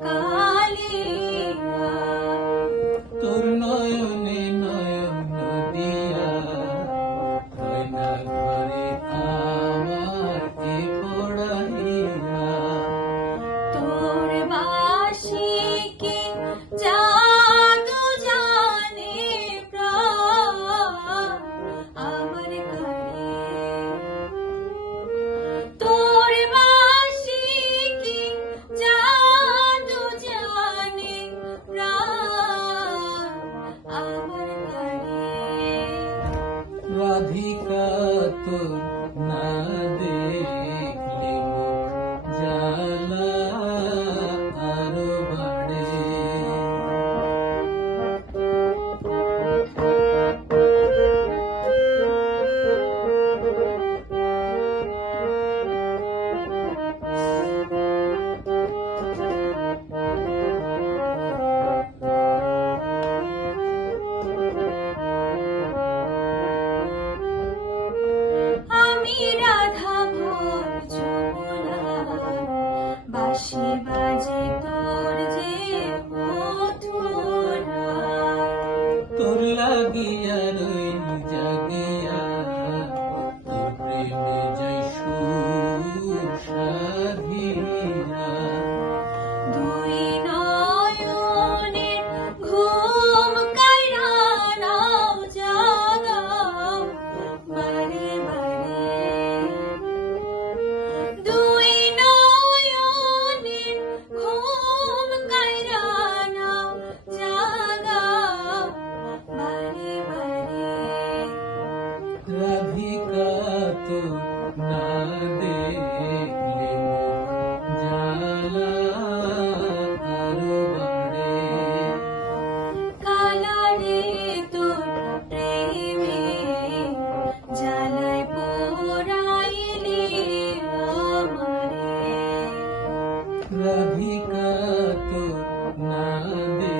Oh. Radhika Sita. hingga tu nanti.